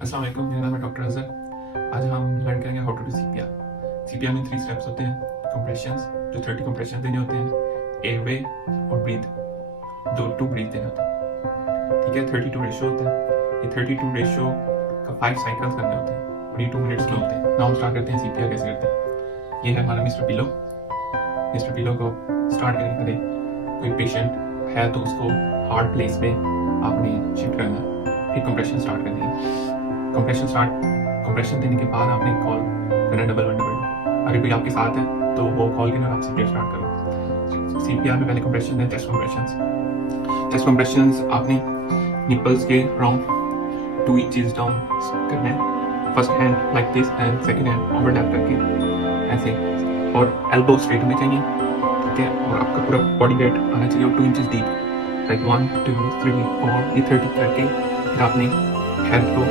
अस्सलाम वालेकुम, मेरा नाम है डॉक्टर अजहर। आज हम लर्न करेंगे how to do CPR. CPR में 3 स्टेप्स होते हैं। कंप्रेशंस, जो 30 कंप्रेशन देने होते हैं, एयरवे और ब्रीथ, जो 2 ब्रीथ देने होते हैं। ठीक है, 32 रेशियो होता है। ये 32 रेशियो का 5 साइकिल्स करने होते हैं और ये 2 मिनट्स के होते हैं। नाउ हम स्टार्ट करते हैं सीपीआर कैसे करते हैं। ये है हमारा मिस्टर पिलो। मिस्टर पिलो को स्टार्ट करने के लिए कोई पेशेंट है तो उसको हार्ड प्लेस पे आपने शिफ्ट करना है, फिर कंप्रेशन स्टार्ट करनी है। कंप्रेशन देने के बाद आपने कॉल करना डबल 1 अगर कोई आपके साथ है तो वो कॉल करना, आप सीपीआर स्टार्ट करो। सीपीआर में पहले कंप्रेशन है, चेस्ट कंप्रेशंस आपने निपल्स के अराउंड 2 इंचेस डाउन करना है। First hand like this and second hand overlap करके ऐसे, और एल्बो स्ट्रेट होने चाहिए। ठीक है, और आपका पूरा बॉडी वेट आना चाहिए और 2 इंचेस डीप, लाइक 1 2 3 4 ये 30 करके फिर आपने हेड को,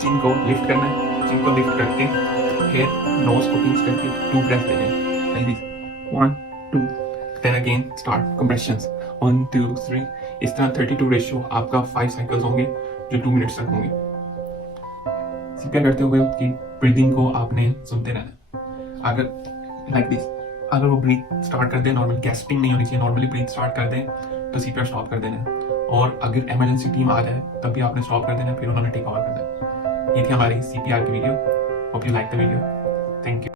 चिन को लिफ्ट करना है। चिन को लिफ्ट करके फिर नोज को पिंच करके 2 ब्रेथ लेने हैं, like this 1 2 then again start compressions 1 2 3। इस तरह 32 रेशियो आपका 5 साइकिल्स होंगे जो 2 मिनट्स तक होंगे। सीपीआर करते हुए उसकी ब्रीदिंग को आपने सुनते रहना। अगर लाइक दिस, अगर वो ब्रीथ स्टार्ट कर दे, नॉर्मल गैस्पिंग नहीं होनी चाहिए, नॉर्मली ब्रीथ स्टार्ट कर दे तो सीपीआर स्टॉप कर देना है। और अगर इमरजेंसी टीम आ जाए तब भी आपने स्टॉप कर देना, फिर उन्होंने टेक ओवर कर देना। ये थी हमारी सीपीआर की video. Hope you like the video. Thank you.